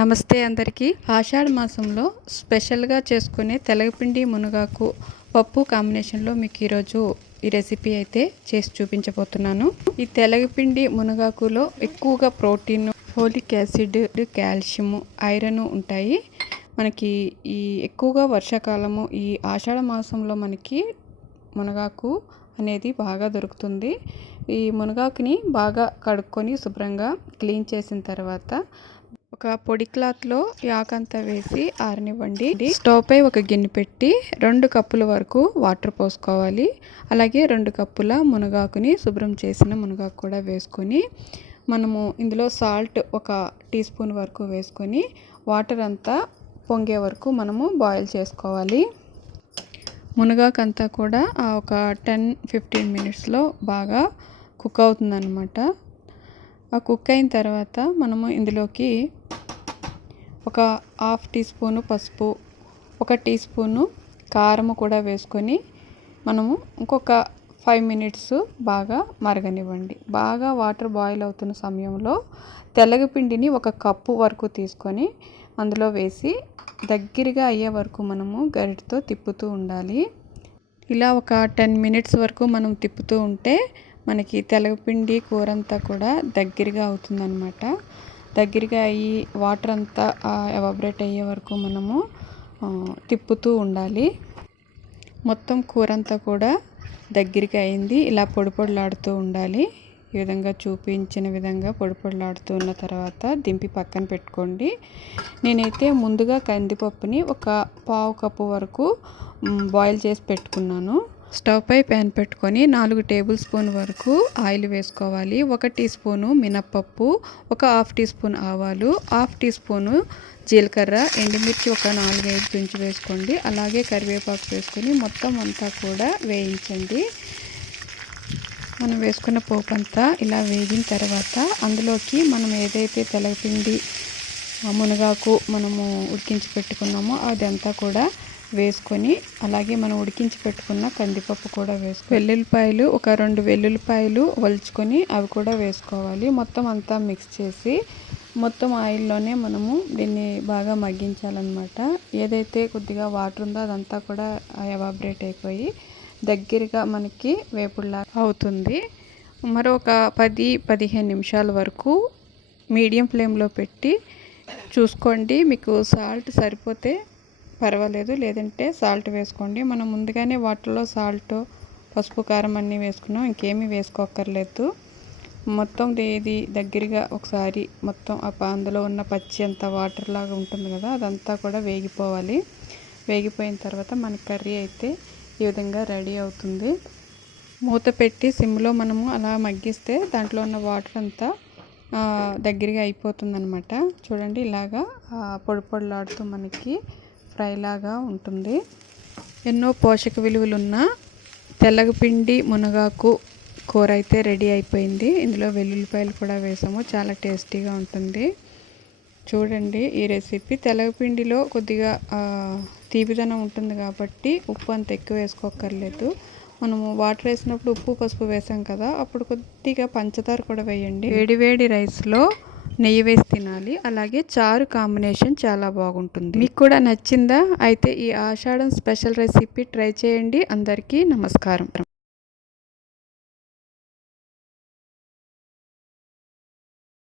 నమస్తే అందరికీ. ఆషాఢ మాసంలో స్పెషల్గా చేసుకునే తెలగపిండి మునగాకు పప్పు కాంబినేషన్లో మీకు ఈరోజు ఈ రెసిపీ అయితే చేసి చూపించబోతున్నాను. ఈ తెలగపిండి మునగాకులో ఎక్కువగా protein folic acid calcium iron ఉంటాయి. మనకి ఈ ఎక్కువగా వర్షాకాలము ఈ ఆషాఢ మాసంలో మనకి మునగాకు అనేది బాగా దొరుకుతుంది. ఈ మునగాకుని బాగా కడుక్కొని శుభ్రంగా క్లీన్ చేసిన తర్వాత ఒక పొడి క్లాత్లో యాకంతా వేసి ఆరనివ్వండి. స్టవ్ పై ఒక గిన్నె పెట్టి రెండు కప్పుల వరకు వాటర్ పోసుకోవాలి. అలాగే రెండు కప్పుల మునగాకుని శుభ్రం చేసిన మునగాకు కూడా వేసుకొని మనము ఇందులో సాల్ట్ ఒక టీ స్పూన్ వరకు వేసుకొని వాటర్ అంతా పొంగే వరకు మనము బాయిల్ చేసుకోవాలి. మునగాకంతా కూడా ఒక టెన్ ఫిఫ్టీన్ మినిట్స్లో బాగా కుక్ అవుతుందన్నమాట. కుక్ అయిన తర్వాత మనము ఇందులోకి ఒక హాఫ్ టీ స్పూను పసుపు ఒక టీ స్పూను కారము కూడా వేసుకొని మనము ఇంకొక ఫైవ్ మినిట్స్ బాగా మరగనివ్వండి. బాగా వాటర్ బాయిల్ అవుతున్న సమయంలో తెల్లగపిండిని ఒక కప్పు వరకు తీసుకొని అందులో వేసి దగ్గరగా అయ్యే వరకు మనము గరిటతో తిప్పుతూ ఉండాలి. ఇలా ఒక టెన్ మినిట్స్ వరకు మనం తిప్పుతూ ఉంటే మనకి తెలగపిండి కూర అంతా కూడా దగ్గరగా అవుతుందన్నమాట. దగ్గరగా అయ్యి వాటర్ అంతా ఎవాబరేట్ అయ్యే వరకు మనము తిప్పుతూ ఉండాలి. మొత్తం కూర అంతా కూడా దగ్గరికి అయింది. ఇలా పొడి పొడిలాడుతూ ఉండాలి. ఈ విధంగా చూపించిన విధంగా పొడి పొడిలాడుతూ ఉన్న తర్వాత దింపి పక్కన పెట్టుకోండి. నేనైతే ముందుగా కందిపప్పుని ఒక పావు కప్పు వరకు బాయిల్ చేసి పెట్టుకున్నాను. స్టవ్ పై ప్యాన్ పెట్టుకొని నాలుగు టేబుల్ స్పూన్ వరకు ఆయిల్ వేసుకోవాలి. ఒక టీ స్పూను మినప్పప్పు ఒక హాఫ్ టీ స్పూన్ ఆవాలు హాఫ్ టీ స్పూను జీలకర్ర ఎండుమిర్చి ఒక నాలుగైదు తుంచి వేసుకోండి. అలాగే కరివేపాకు వేసుకొని మొత్తం అంతా కూడా వేయించండి. మనం వేసుకున్న పోపు అంతా ఇలా వేగిన తర్వాత అందులోకి మనం ఏదైతే తెలగపిండి మునగాకు మనము ఉడికించి పెట్టుకున్నామో అదంతా కూడా వేసుకొని అలాగే మనం ఉడికించి పెట్టుకున్న కందిపప్పు కూడా వేసుకొని వెల్లుల్లిపాయలు ఒక రెండు వెల్లుల్లిపాయలు వలుచుకొని అవి కూడా వేసుకోవాలి. మొత్తం అంతా మిక్స్ చేసి మొత్తం ఆయిల్లోనే మనము దీన్ని బాగా మగ్గించాలన్నమాట. ఏదైతే కొద్దిగా వాటర్ ఉందో అదంతా కూడా ఎవాబరేట్ అయిపోయి దగ్గరగా మనకి వేపుడులా అవుతుంది. మరొక పది పదిహేను నిమిషాల వరకు మీడియం ఫ్లేమ్లో పెట్టి చూసుకోండి. మీకు సాల్ట్ సరిపోతే పర్వాలేదు. లేదంటే సాల్ట్ వేసుకోండి. మనం ముందుగానే వాటర్లో సాల్ట్ పసుపు కారం అన్నీ వేసుకున్నాం. ఇంకేమీ వేసుకోక్కర్లేదు. మొత్తం ఇది దగ్గరగా ఒకసారి మొత్తం అందులో ఉన్న పచ్చి అంత వాటర్ లాగా ఉంటుంది కదా అదంతా కూడా వేగిపోవాలి. వేగిపోయిన తర్వాత మన కర్రీ అయితే ఈ విధంగా రెడీ అవుతుంది. మూత పెట్టి సిమ్లో మనము అలా మగ్గిస్తే దాంట్లో ఉన్న వాటర్ అంతా దగ్గరగా అయిపోతుంది అనమాట చూడండి ఇలాగా పొడి పొడిలాడుతూ మనకి ఫ్రైలాగా ఉంటుంది. ఎన్నో పోషక విలువలున్న తెల్లగపిండి మునగాకు కూర అయితే రెడీ అయిపోయింది. ఇందులో వెల్లుల్లిపాయలు కూడా వేసాము. చాలా టేస్టీగా ఉంటుంది. చూడండి ఈ రెసిపీ. తెల్లగపిండిలో కొద్దిగా తీపిదనం ఉంటుంది కాబట్టి ఉప్పు అంత ఎక్కువ వేసుకోకర్లేదు మనము వాటర్ వేసినప్పుడు ఉప్పు పసుపు వేసాం కదా అప్పుడు కొద్దిగా పంచదార కూడా వేయండి. వేడి వేడి రైస్లో నెయ్యి వేసి తినాలి. అలాగే చారు కాంబినేషన్ చాలా బాగుంటుంది. మీకు కూడా నచ్చిందా? అయితే ఈ ఆషాఢం స్పెషల్ రెసిపీ ట్రై చేయండి. అందరికీ నమస్కారం.